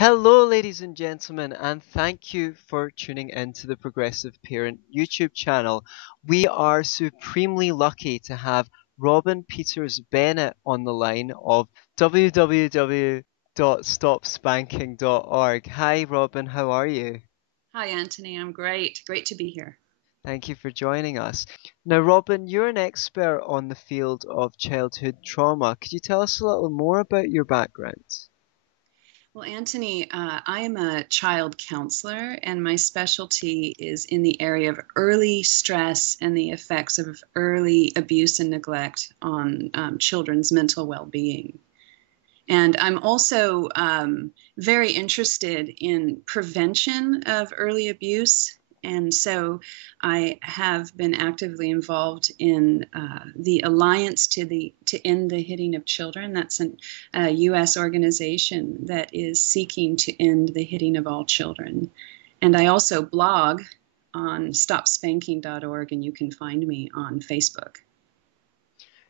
Hello, ladies and gentlemen, and thank you for tuning into the Progressive Parent YouTube channel. We are supremely lucky to have Robbyn Peters Bennett on the line of www.stopspanking.org. Hi, Robbyn, how are you? Hi, Antony. I'm great. Great to be here. Thank you for joining us. Now, Robbyn, you're an expert on the field of childhood trauma. Could you tell us a little more about your background? Well, Antony, I am a child counselor, and my specialty is in the area of early stress and the effects of early abuse and neglect on children's mental well-being. And I'm also very interested in prevention of early abuse. And so I have been actively involved in the Alliance to End the Hitting of Children. That's a U.S. organization that is seeking to end the hitting of all children. And I also blog on stopspanking.org, and you can find me on Facebook.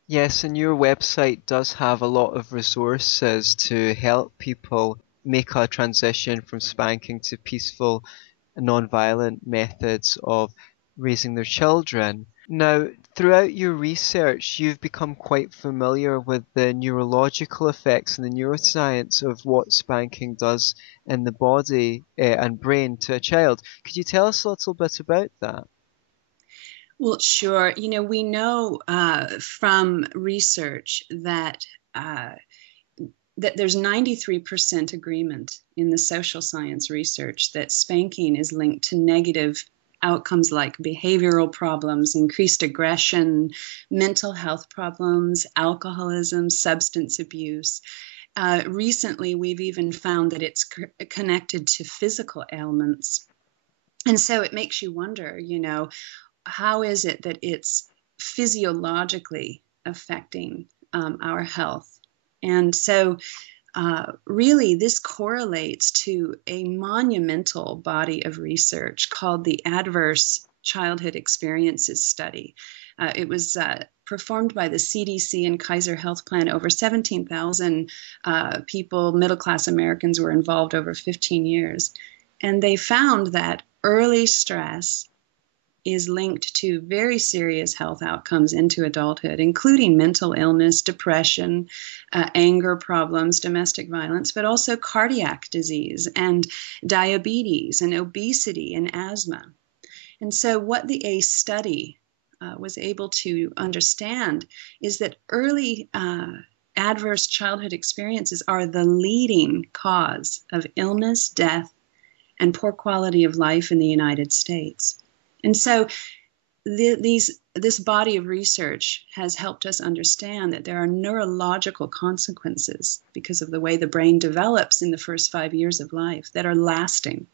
Yes, and your website does have a lot of resources to help people make a transition from spanking to peaceful, non-violent methods of raising their children. Now, throughout your research, you've become quite familiar with the neurological effects and the neuroscience of what spanking does in the body and brain to a child. Could you tell us a little bit about that? Well, sure. We know from research that there's 93% agreement in the social science research that spanking is linked to negative outcomes like behavioral problems, increased aggression, mental health problems, alcoholism, substance abuse. Recently, we've even found that it's connected to physical ailments. And so it makes you wonder, how is it that it's physiologically affecting our health? And so really this correlates to a monumental body of research called the Adverse Childhood Experiences Study. It was performed by the CDC and Kaiser Health Plan. Over 17,000 people, middle-class Americans, were involved over 15 years. And they found that early stress is linked to very serious health outcomes into adulthood, including mental illness, depression, anger problems, domestic violence, but also cardiac disease and diabetes and obesity and asthma. And so what the ACE study was able to understand is that early adverse childhood experiences are the leading cause of illness, death, and poor quality of life in the United States. And so this body of research has helped us understand that there are neurological consequences because of the way the brain develops in the first 5 years of life that are lasting.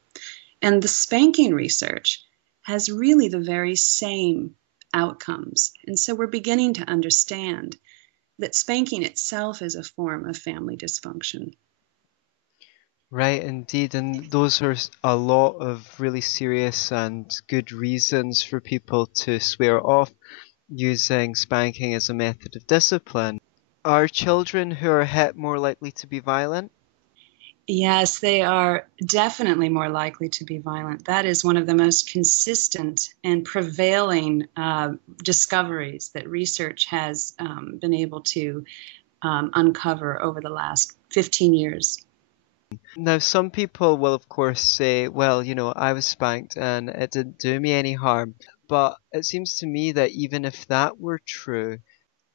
And the spanking research has really the very same outcomes. And so we're beginning to understand that spanking itself is a form of family dysfunction. Right, indeed, and those are a lot of really serious and good reasons for people to swear off using spanking as a method of discipline. Are children who are hit more likely to be violent? Yes, they are definitely more likely to be violent. That is one of the most consistent and prevailing discoveries that research has been able to uncover over the last 15 years. Now, some people will, of course, say, well, I was spanked and it didn't do me any harm. But it seems to me that even if that were true,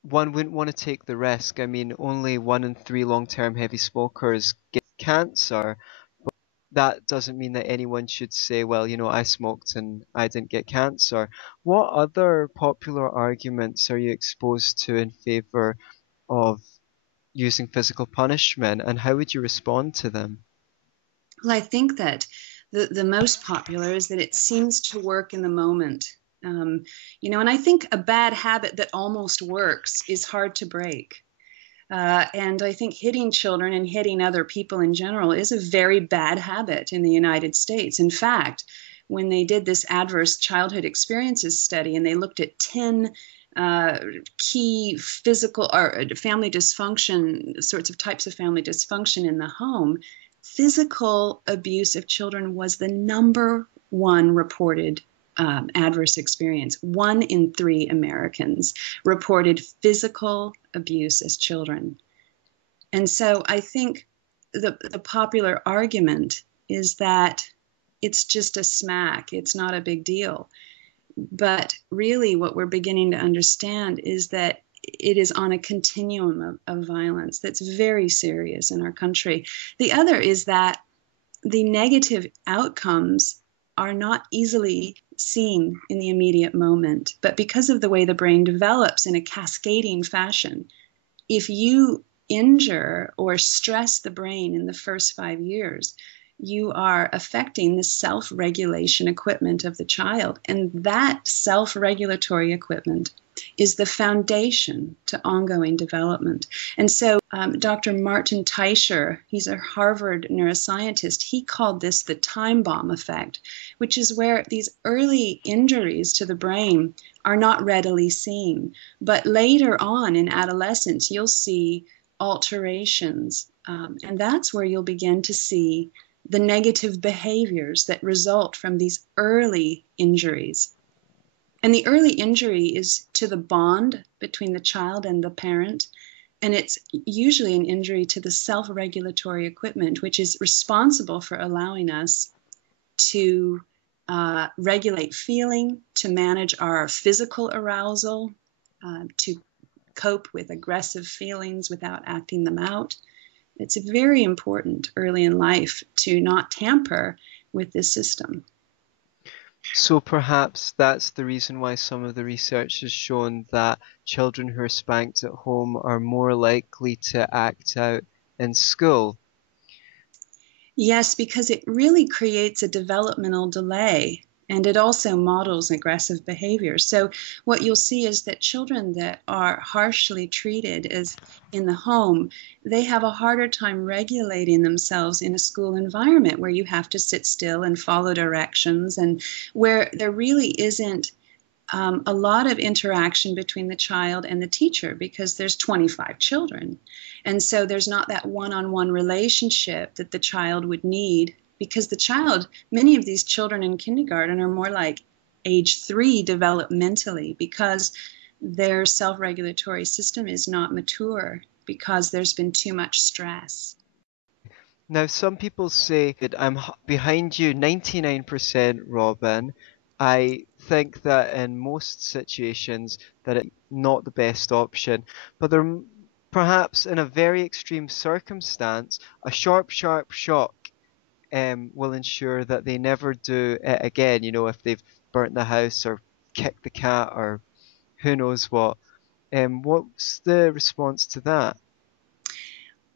one wouldn't want to take the risk. I mean, only 1 in 3 long-term heavy smokers get cancer. But that doesn't mean that anyone should say, well, I smoked and I didn't get cancer. What other popular arguments are you exposed to in favor of using physical punishment, and how would you respond to them? Well, I think that the most popular is that it seems to work in the moment. And I think a bad habit that almost works is hard to break. And I think hitting children and hitting other people in general is a very bad habit in the United States. In fact, when they did this adverse childhood experiences study and they looked at 10 key physical or family dysfunction, sorts of types of family dysfunction in the home, physical abuse of children was the number one reported adverse experience. 1 in 3 Americans reported physical abuse as children. And so I think the popular argument is that it's just a smack, it's not a big deal. But really what we're beginning to understand is that it is on a continuum of violence that's very serious in our country. The other is that the negative outcomes are not easily seen in the immediate moment, but because of the way the brain develops in a cascading fashion, if you injure or stress the brain in the first 5 years, you are affecting the self-regulation equipment of the child. And that self-regulatory equipment is the foundation to ongoing development. And so Dr. Martin Teicher, he's a Harvard neuroscientist, he called this the time bomb effect, which is where these early injuries to the brain are not readily seen. But later on in adolescence, you'll see alterations. And that's where you'll begin to see the negative behaviors that result from these early injuries. And the early injury is to the bond between the child and the parent. And it's usually an injury to the self-regulatory equipment, which is responsible for allowing us to regulate feeling, to manage our physical arousal, to cope with aggressive feelings without acting them out. It's very important early in life to not tamper with this system. So perhaps that's the reason why some of the research has shown that children who are spanked at home are more likely to act out in school. Yes, because it really creates a developmental delay, and it also models aggressive behavior. So what you'll see is that children that are harshly treated as in the home, they have a harder time regulating themselves in a school environment where you have to sit still and follow directions, and where there really isn't a lot of interaction between the child and the teacher, because there's 25 children. And so there's not that one-on-one relationship that the child would need, because the child, many of these children in kindergarten are more like age 3 developmentally, because their self-regulatory system is not mature, because there's been too much stress. Now, some people say that I'm behind you 99%, Robbyn. I think that in most situations that it's not the best option, but there perhaps in a very extreme circumstance, a sharp shock will ensure that they never do it again. You know, if they've burnt the house or kicked the cat or who knows what. What's the response to that?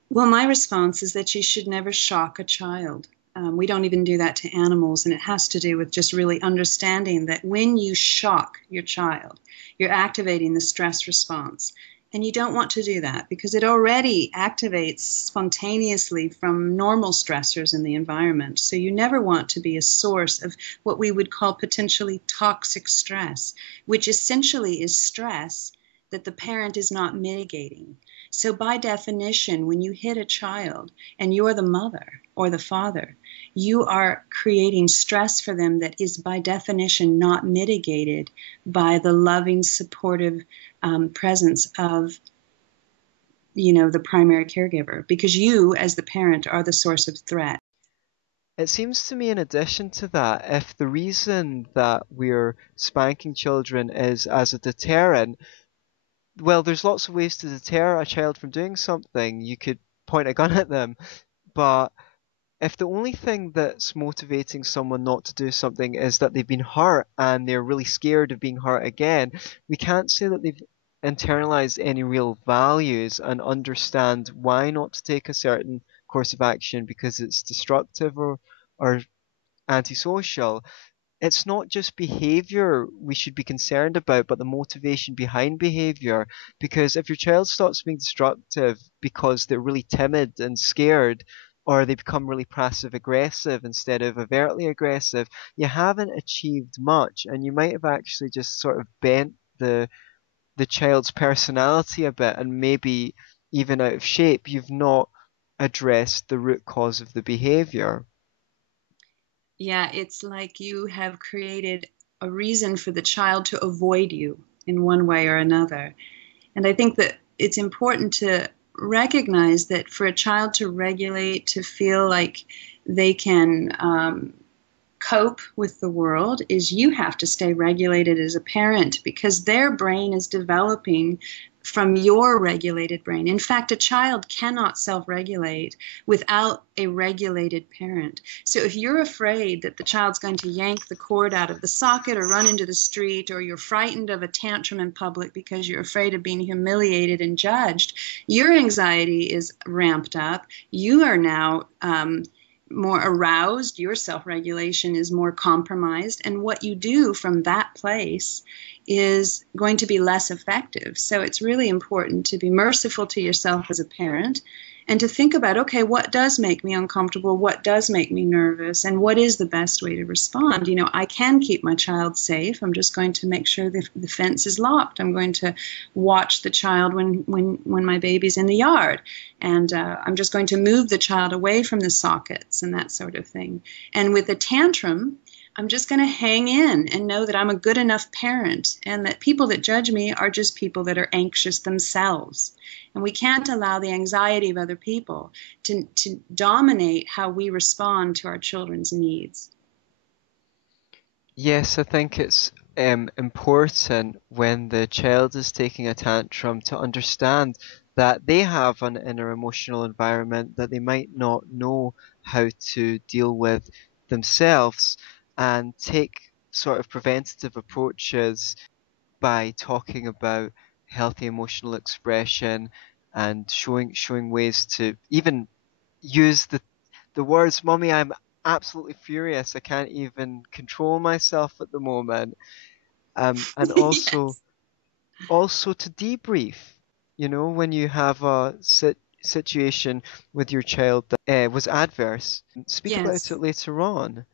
Well, my response is that you should never shock a child. We don't even do that to animals, and it has to do with just really understanding that when you shock your child, you're activating the stress response. And you don't want to do that because it already activates spontaneously from normal stressors in the environment. So you never want to be a source of what we would call potentially toxic stress, which essentially is stress that the parent is not mitigating. So by definition, when you hit a child and you're the mother or the father, you are creating stress for them that is by definition not mitigated by the loving, supportive presence of, the primary caregiver, because you as the parent are the source of threat. It seems to me, in addition to that, if the reason that we're spanking children is as a deterrent, well, there's lots of ways to deter a child from doing something. You could point a gun at them, but if the only thing that's motivating someone not to do something is that they've been hurt and they're really scared of being hurt again, we can't say that they've internalized any real values and understand why not to take a certain course of action because it's destructive or antisocial. It's not just behavior we should be concerned about, but the motivation behind behavior. Because if your child stops being destructive because they're really timid and scared, or they become really passive aggressive instead of overtly aggressive, you haven't achieved much, and you might have actually just sort of bent the child's personality a bit and maybe even out of shape. You've not addressed the root cause of the behavior. Yeah, it's like you have created a reason for the child to avoid you in one way or another. And I think that it's important to recognize that for a child to regulate, to feel like they can cope with the world, is you have to stay regulated as a parent, because their brain is developing from your regulated brain. In fact, a child cannot self-regulate without a regulated parent. So if you're afraid that the child's going to yank the cord out of the socket or run into the street, or you're frightened of a tantrum in public because you're afraid of being humiliated and judged, your anxiety is ramped up. You are now more aroused, your self-regulation is more compromised, and what you do from that place is going to be less effective. So it's really important to be merciful to yourself as a parent and to think about, okay, what does make me uncomfortable? What does make me nervous? And what is the best way to respond? You know, I can keep my child safe. I'm just going to make sure the fence is locked. I'm going to watch the child when my baby's in the yard. And I'm just going to move the child away from the sockets and that sort of thing. And with a tantrum, I'm just going to hang in and know that I'm a good enough parent, and that people that judge me are just people that are anxious themselves. And we can't allow the anxiety of other people to dominate how we respond to our children's needs. Yes, I think it's important when the child is taking a tantrum to understand that they have an inner emotional environment that they might not know how to deal with themselves, and take sort of preventative approaches by talking about healthy emotional expression and showing ways to even use the words, "Mommy, I'm absolutely furious. I can't even control myself at the moment." And Yes. also to debrief, when you have a situation with your child that was adverse, speak about Yes. it later on.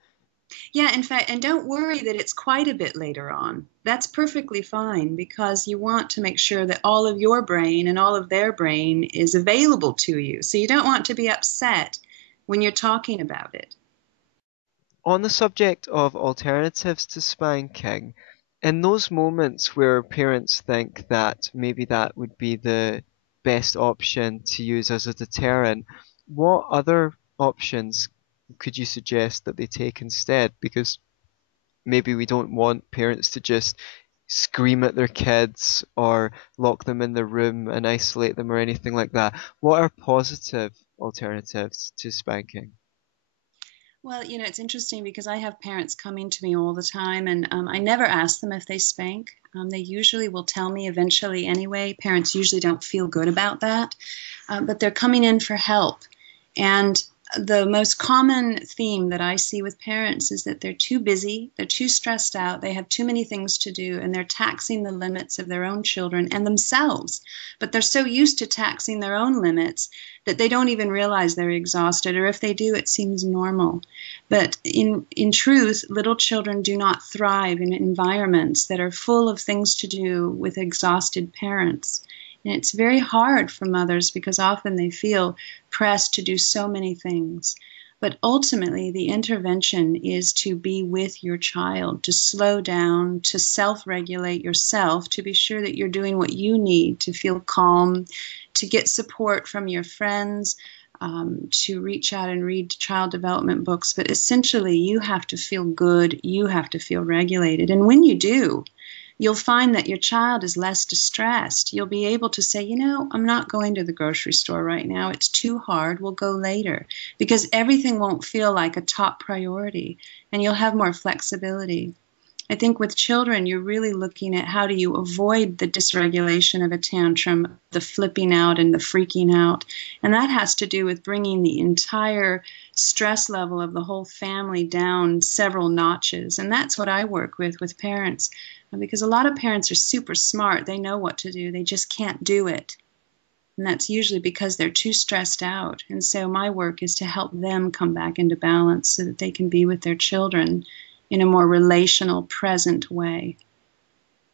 Yeah, in fact, and don't worry that it's quite a bit later on. That's perfectly fine, because you want to make sure that all of your brain and all of their brain is available to you. So you don't want to be upset when you're talking about it. On the subject of alternatives to spanking, in those moments where parents think that maybe that would be the best option to use as a deterrent, what other options could you suggest that they take instead? Because maybe we don't want parents to just scream at their kids or lock them in their room and isolate them or anything like that. What are positive alternatives to spanking? Well, you know, it's interesting because I have parents coming to me all the time, and I never ask them if they spank. They usually will tell me eventually anyway. Parents usually don't feel good about that, but they're coming in for help. And the most common theme that I see with parents is that they're too busy, they're too stressed out, they have too many things to do, and they're taxing the limits of their own children and themselves. But they're so used to taxing their own limits that they don't even realize they're exhausted, or if they do, it seems normal. But in truth, little children do not thrive in environments that are full of things to do with exhausted parents. And it's very hard for mothers because often they feel pressed to do so many things. But ultimately, the intervention is to be with your child, to slow down, to self regulate yourself, to be sure that you're doing what you need to feel calm, to get support from your friends, to reach out and read child development books. But essentially, you have to feel good, you have to feel regulated. And when you do, you'll find that your child is less distressed. You'll be able to say, you know, I'm not going to the grocery store right now. It's too hard. We'll go later, because everything won't feel like a top priority, and you'll have more flexibility. I think with children, you're really looking at how do you avoid the dysregulation of a tantrum, the flipping out and the freaking out. And that has to do with bringing the entire stress level of the whole family down several notches. And that's what I work with parents, because a lot of parents are super smart. They know what to do. They just can't do it. And that's usually because they're too stressed out. And so my work is to help them come back into balance so that they can be with their children in a more relational, present way.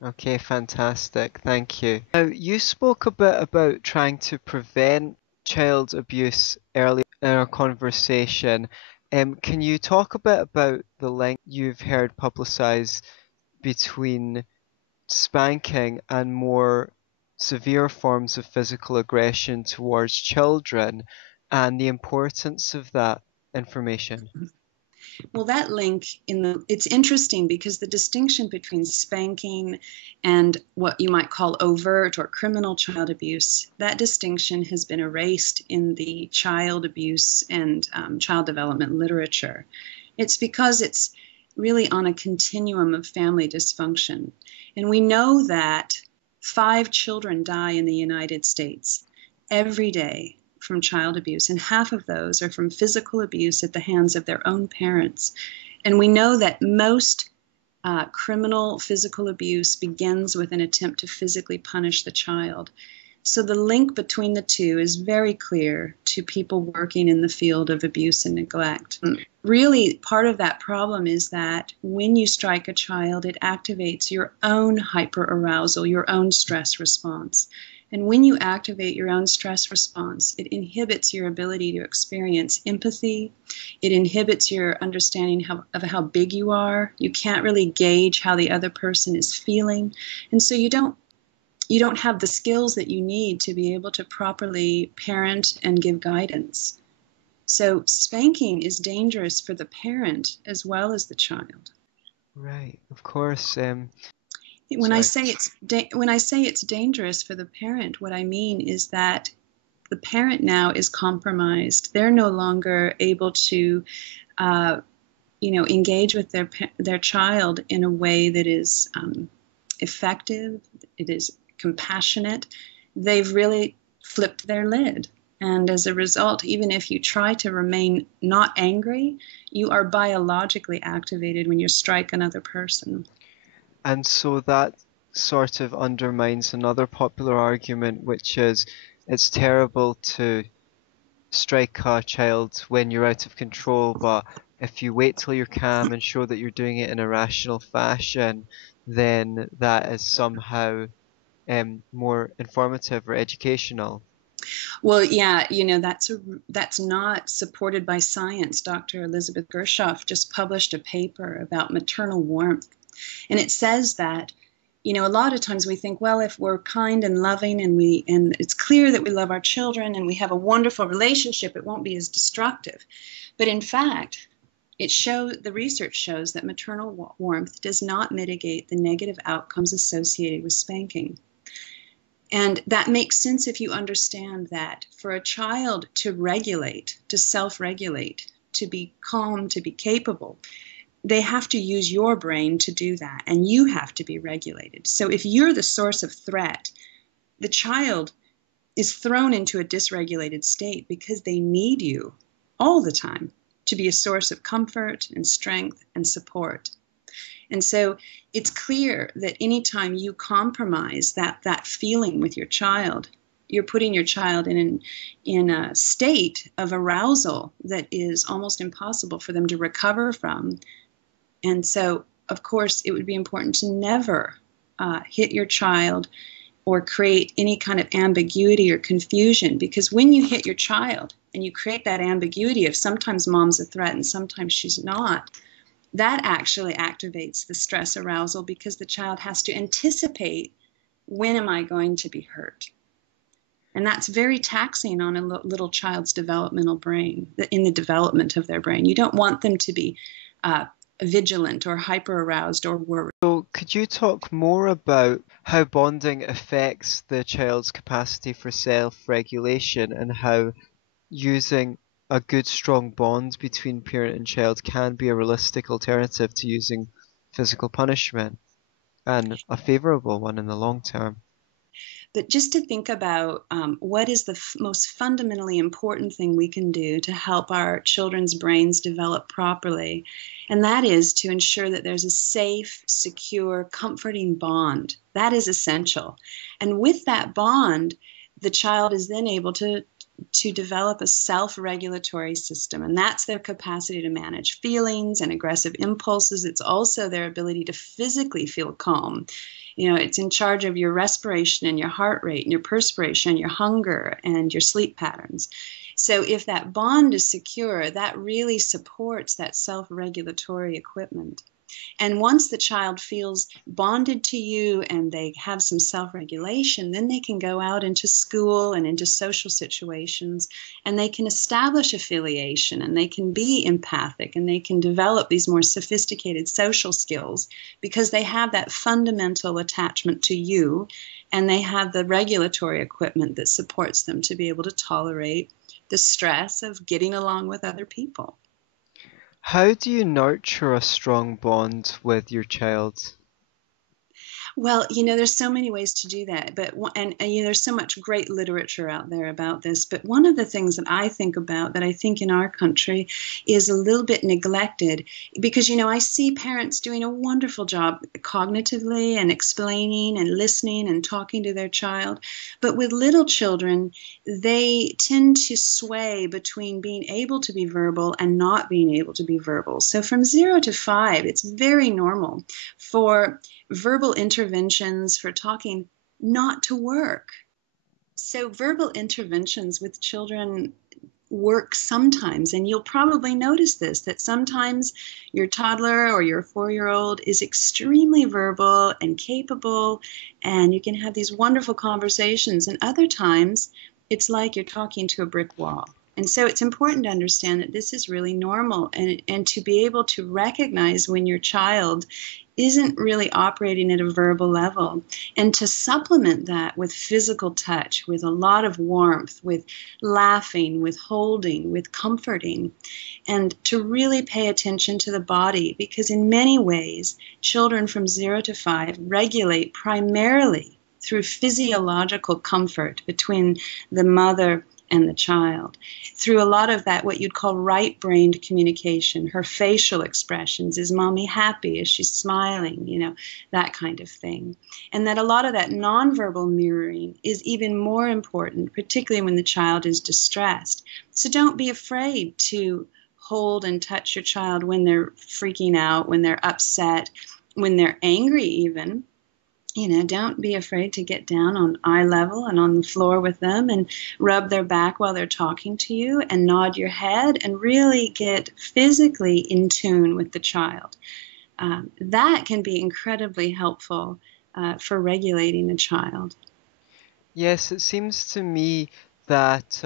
Okay, fantastic. Thank you. Now, you spoke a bit about trying to prevent child abuse earlier in our conversation. Can you talk a bit about the link you've heard publicized between spanking and more severe forms of physical aggression towards children and the importance of that information? Well, that link it's interesting because the distinction between spanking and what you might call overt or criminal child abuse, that distinction has been erased in the child abuse and child development literature. It's because it's really on a continuum of family dysfunction. And we know that 5 children die in the United States every day from child abuse, and half of those are from physical abuse at the hands of their own parents. And we know that most criminal physical abuse begins with an attempt to physically punish the child. So the link between the two is very clear to people working in the field of abuse and neglect. Really, part of that problem is that when you strike a child, it activates your own hyperarousal, your own stress response. And when you activate your own stress response, it inhibits your ability to experience empathy. It inhibits your understanding of how big you are. You can't really gauge how the other person is feeling. And so you don't have the skills that you need to be able to properly parent and give guidance. So spanking is dangerous for the parent as well as the child. Right, of course. When I say it's dangerous for the parent, what I mean is that the parent now is compromised. They're no longer able to, engage with their child in a way that is effective. It is compassionate. They've really flipped their lid. And as a result, even if you try to remain not angry, you are biologically activated when you strike another person. And so that sort of undermines another popular argument, which is it's terrible to strike a child when you're out of control, but if you wait till you're calm and show that you're doing it in a rational fashion, then that is somehow more informative or educational. Well, yeah, that's not supported by science. Dr. Elizabeth Gershoff just published a paper about maternal warmth. And it says that, a lot of times we think, well, if we're kind and loving and it's clear that we love our children and we have a wonderful relationship, it won't be as destructive. But in fact, the research shows that maternal warmth does not mitigate the negative outcomes associated with spanking. And that makes sense if you understand that for a child to regulate, to self-regulate, to be calm, to be capable, they have to use your brain to do that, and you have to be regulated. So if you're the source of threat, the child is thrown into a dysregulated state because they need you all the time to be a source of comfort and strength and support. And so it's clear that anytime you compromise that feeling with your child, you're putting your child in a state of arousal that is almost impossible for them to recover from. And so, of course, it would be important to never hit your child or create any kind of ambiguity or confusion, because when you hit your child and you create that ambiguity of sometimes mom's a threat and sometimes she's not, that actually activates the stress arousal because the child has to anticipate, when am I going to be hurt? And that's very taxing on a little child's developmental brain, in the development of their brain. You don't want them to be vigilant or hyper-aroused or worried. So could you talk more about how bonding affects the child's capacity for self-regulation and how using a good strong bond between parent and child can be a realistic alternative to using physical punishment, and a favourable one in the long term? But just to think about what is the most fundamentally important thing we can do to help our children's brains develop properly, and that is to ensure that there's a safe, secure, comforting bond. That is essential. And with that bond, the child is then able to to develop a self-regulatory system, and that's their capacity to manage feelings and aggressive impulses. It's also their ability to physically feel calm. It's in charge of your respiration and your heart rate and your perspiration and your hunger and your sleep patterns. So if that bond is secure, that really supports that self-regulatory equipment. And once the child feels bonded to you and they have some self-regulation, then they can go out into school and into social situations, and they can establish affiliation, and they can be empathic, and they can develop these more sophisticated social skills because they have that fundamental attachment to you, and they have the regulatory equipment that supports them to be able to tolerate the stress of getting along with other people. How do you nurture a strong bond with your child? Well, there's so many ways to do that, but there's so much great literature out there about this. But one of the things that I think about that I think in our country is a little bit neglected, because I see parents doing a wonderful job cognitively and explaining and listening and talking to their child. But with little children, they tend to sway between being able to be verbal and not being able to be verbal. So from 0 to 5, it's very normal for verbal interventions, for talking, not to work. So verbal interventions with children work sometimes, and you'll probably notice this, that sometimes your toddler or your 4-year-old is extremely verbal and capable, and you can have these wonderful conversations, and other times it's like you're talking to a brick wall. And so it's important to understand that this is really normal, and to be able to recognize when your child isn't really operating at a verbal level, and to supplement that with physical touch, with a lot of warmth, with laughing, with holding, with comforting, and to really pay attention to the body, because in many ways, children from 0 to 5 regulate primarily through physiological comfort between the mother and the child, through a lot of that, what you'd call right-brained communication. Her facial expressions, is mommy happy, is she smiling, that kind of thing. And that a lot of that nonverbal mirroring is even more important, particularly when the child is distressed. So don't be afraid to hold and touch your child when they're freaking out, when they're upset, when they're angry even. Don't be afraid to get down on eye level and on the floor with them and rub their back while they're talking to you and nod your head and really get physically in tune with the child. That can be incredibly helpful for regulating the child. Yes, it seems to me that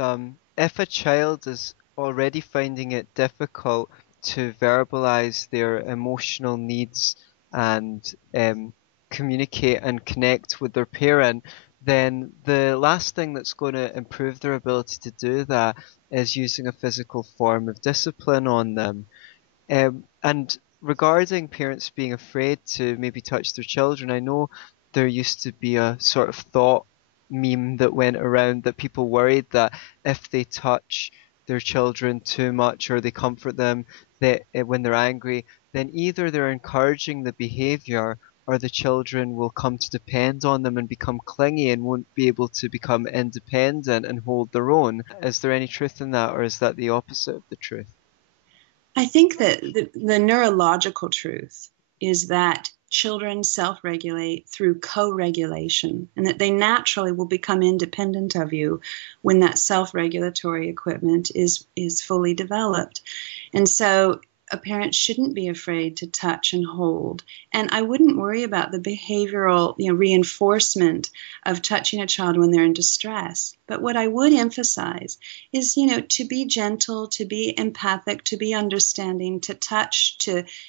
if a child is already finding it difficult to verbalize their emotional needs and communicate and connect with their parent, then the last thing that's going to improve their ability to do that is using a physical form of discipline on them. And regarding parents being afraid to maybe touch their children, I know there used to be a sort of thought meme that went around that people worried that if they touch their children too much or they comfort them that when they're angry, then either they're encouraging the behavior or the children will come to depend on them and become clingy and won't be able to become independent and hold their own. Is there any truth in that, or is that the opposite of the truth? I think that the neurological truth is that children self-regulate through co-regulation, and that they naturally will become independent of you when that self-regulatory equipment is fully developed. And so a parent shouldn't be afraid to touch and hold. And I wouldn't worry about the behavioral reinforcement of touching a child when they're in distress. But what I would emphasize is, to be gentle, to be empathic, to be understanding, to touch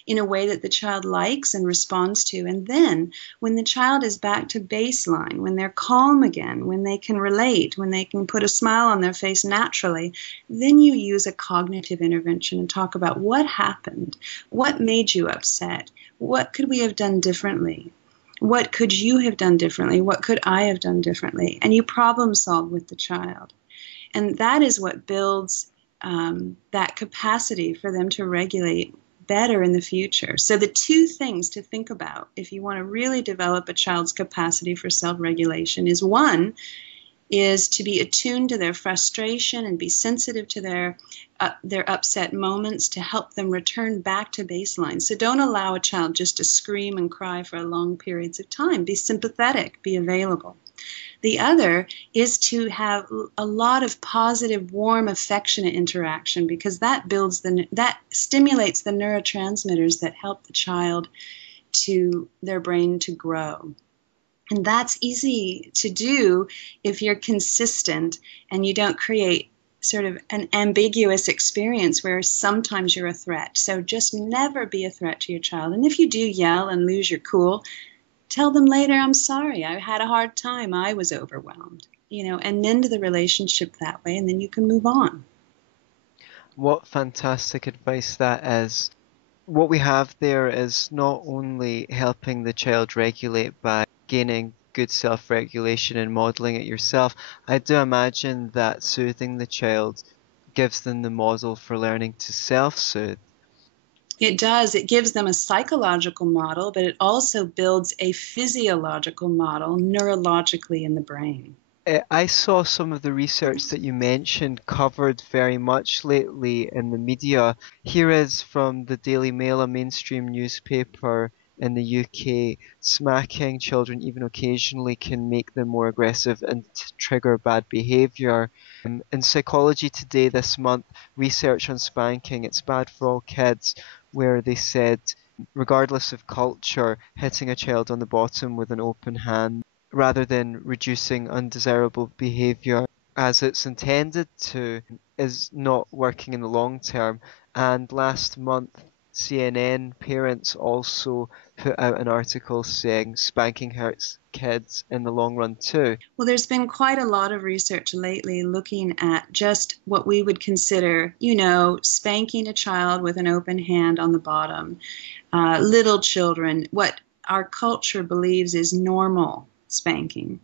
in a way that the child likes and responds to. And then when the child is back to baseline, when they're calm again, when they can relate, when they can put a smile on their face naturally, then you use a cognitive intervention and talk about what happened, what made you upset, what could we have done differently? What could you have done differently? What could I have done differently? And you problem solve with the child. And that is what builds that capacity for them to regulate better in the future. So the two things to think about if you want to really develop a child's capacity for self-regulation is, one, is to be attuned to their frustration and be sensitive to their upset moments to help them return back to baseline. So don't allow a child just to scream and cry for long periods of time. Be sympathetic, be available. The other is to have a lot of positive, warm, affectionate interaction, because that stimulates the neurotransmitters that help the child to their brain to grow. And that's easy to do if you're consistent and you don't create sort of an ambiguous experience where sometimes you're a threat. So just never be a threat to your child. And if you do yell and lose your cool, tell them later, I'm sorry, I had a hard time, I was overwhelmed, and mend the relationship that way, and then you can move on. What fantastic advice that is. What we have there is not only helping the child regulate by gaining good self-regulation and modeling it yourself, I do imagine that soothing the child gives them the model for learning to self-soothe. It does. It gives them a psychological model, but it also builds a physiological model neurologically in the brain. I saw some of the research that you mentioned covered very much lately in the media. Here is from the Daily Mail, a mainstream newspaper in the UK. Smacking children even occasionally can make them more aggressive and trigger bad behaviour. In Psychology Today this month, research on spanking, it's bad for all kids, where they said, regardless of culture, hitting a child on the bottom with an open hand, rather than reducing undesirable behaviour as it's intended to, is not working in the long term. And last month, CNN parents also put out an article saying spanking hurts kids in the long run too. Well, there's been quite a lot of research lately looking at just what we would consider, spanking a child with an open hand on the bottom, little children, what our culture believes is normal spanking.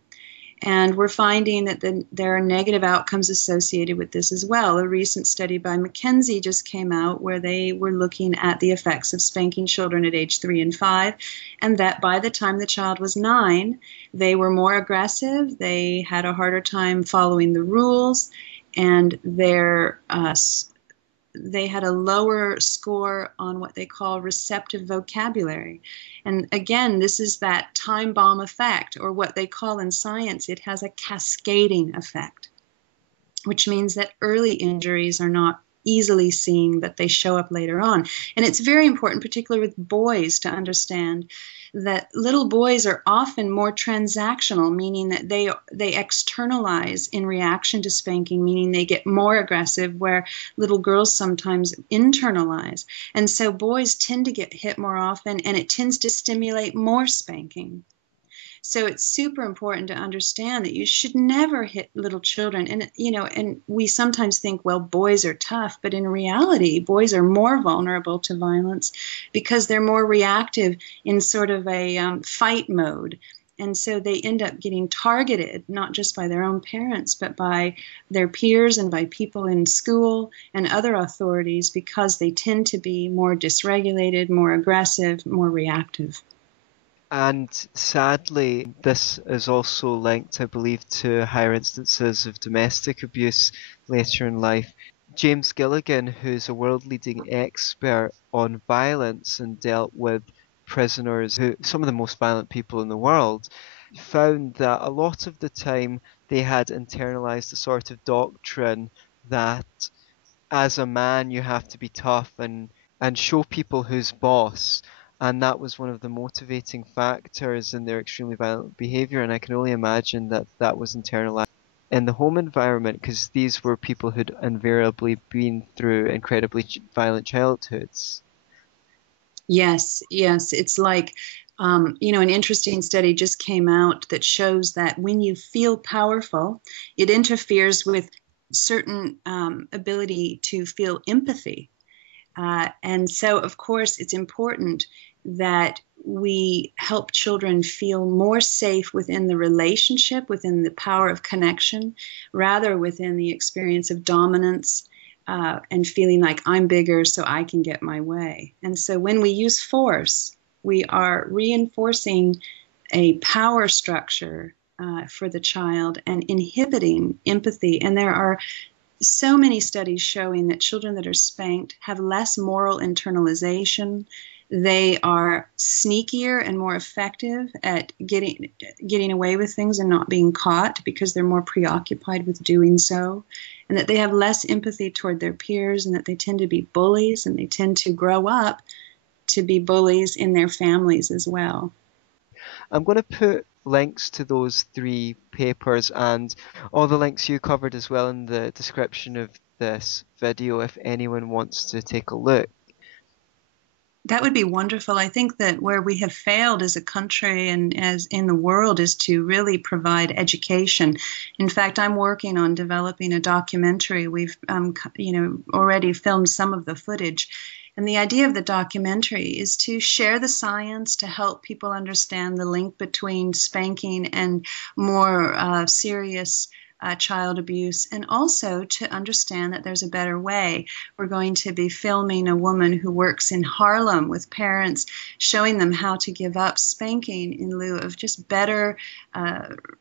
And we're finding that there are negative outcomes associated with this as well. A recent study by McKinsey just came out where they were looking at the effects of spanking children at age 3 and 5, and that by the time the child was 9, they were more aggressive, they had a harder time following the rules, and they had a lower score on what they call receptive vocabulary. And again, this is that time bomb effect, or what they call in science, it has a cascading effect, which means that early injuries are not easily seen, but they show up later on. And it's very important, particularly with boys, to understand that little boys are often more transactional, meaning that they externalize in reaction to spanking, meaning they get more aggressive, where little girls sometimes internalize. And so boys tend to get hit more often, and it tends to stimulate more spanking. So it's super important to understand that you should never hit little children. And we sometimes think, well, boys are tough, but in reality, boys are more vulnerable to violence because they're more reactive in sort of a fight mode. And so they end up getting targeted, not just by their own parents, but by their peers and by people in school and other authorities, because they tend to be more dysregulated, more aggressive, more reactive. And sadly, this is also linked, I believe, to higher instances of domestic abuse later in life. James Gilligan, who's a world-leading expert on violence and dealt with prisoners, some of the most violent people in the world, found that a lot of the time they had internalized a sort of doctrine that as a man you have to be tough and show people who's boss. And that was one of the motivating factors in their extremely violent behavior. And I can only imagine that that was internalized in the home environment, because these were people who'd invariably been through incredibly violent childhoods. Yes. It's like, an interesting study just came out that shows that when you feel powerful, it interferes with certain ability to feel empathy. And so, of course, it's important that we help children feel more safe within the relationship, within the power of connection, rather within the experience of dominance and feeling like I'm bigger so I can get my way. And so when we use force, we are reinforcing a power structure for the child and inhibiting empathy. And there are so many studies showing that children that are spanked have less moral internalization. They are sneakier and more effective at getting away with things and not being caught because they're more preoccupied with doing so, and that they have less empathy toward their peers, and that they tend to be bullies, and they tend to grow up to be bullies in their families as well. I'm going to put links to those 3 papers and all the links you covered as well in the description of this video if anyone wants to take a look. That would be wonderful. I think that where we have failed as a country and as in the world is to really provide education. In fact, I'm working on developing a documentary. We've, already filmed some of the footage. And the idea of the documentary is to share the science to help people understand the link between spanking and more serious child abuse, and also to understand that there's a better way. We're going to be filming a woman who works in Harlem with parents, showing them how to give up spanking in lieu of just better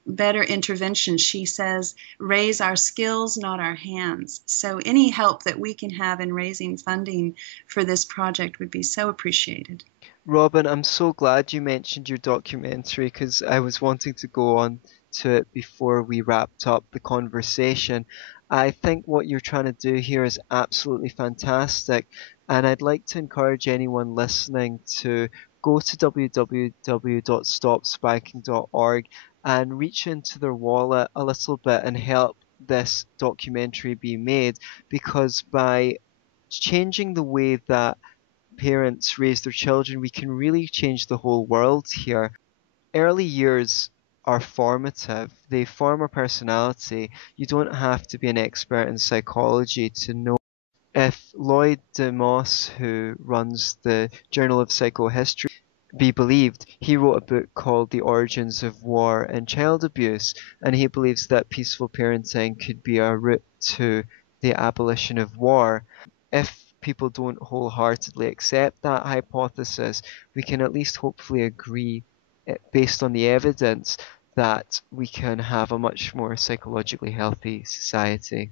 intervention. She says, raise our skills, not our hands. So any help that we can have in raising funding for this project would be so appreciated. Robbyn, I'm so glad you mentioned your documentary because I was wanting to go on to it before we wrapped up the conversation. I think what you're trying to do here is absolutely fantastic, and I'd like to encourage anyone listening to go to www.stopspiking.org and reach into their wallet a little bit and help this documentary be made, because by changing the way that parents raise their children, we can really change the whole world here. Early years are formative. They form our personality. You don't have to be an expert in psychology to know. If Lloyd DeMoss, who runs the Journal of Psychohistory, be believed, he wrote a book called The Origins of War and Child Abuse, and he believes that peaceful parenting could be a route to the abolition of war. If people don't wholeheartedly accept that hypothesis, we can at least hopefully agree, based on the evidence, that we can have a much more psychologically healthy society.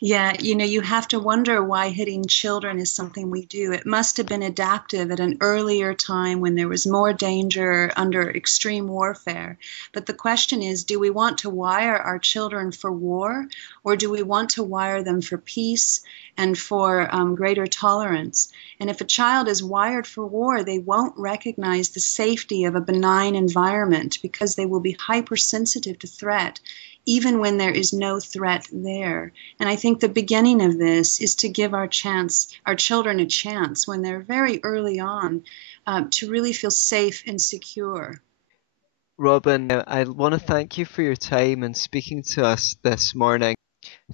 Yeah, you have to wonder why hitting children is something we do. It must have been adaptive at an earlier time when there was more danger under extreme warfare. But the question is, do we want to wire our children for war, or do we want to wire them for peace and for greater tolerance? And if a child is wired for war, they won't recognize the safety of a benign environment because they will be hypersensitive to threat, even when there is no threat there. And I think the beginning of this is to give our children a chance when they're very early on to really feel safe and secure. Robbyn, I want to thank you for your time and speaking to us this morning.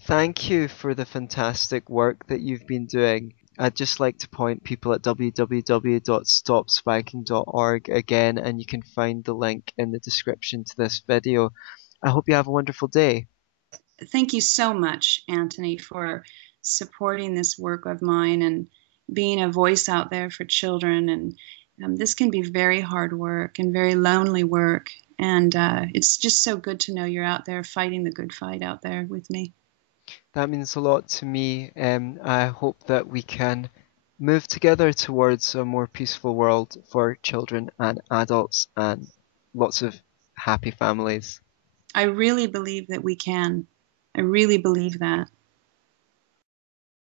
Thank you for the fantastic work that you've been doing. I'd just like to point people at www.stopspiking.org again, and you can find the link in the description to this video. I hope you have a wonderful day. Thank you so much, Antony, for supporting this work of mine and being a voice out there for children. And this can be very hard work and very lonely work. And it's just so good to know you're out there fighting the good fight out there with me. That means a lot to me. I hope that we can move together towards a more peaceful world for children and adults and lots of happy families. I really believe that we can. I really believe that.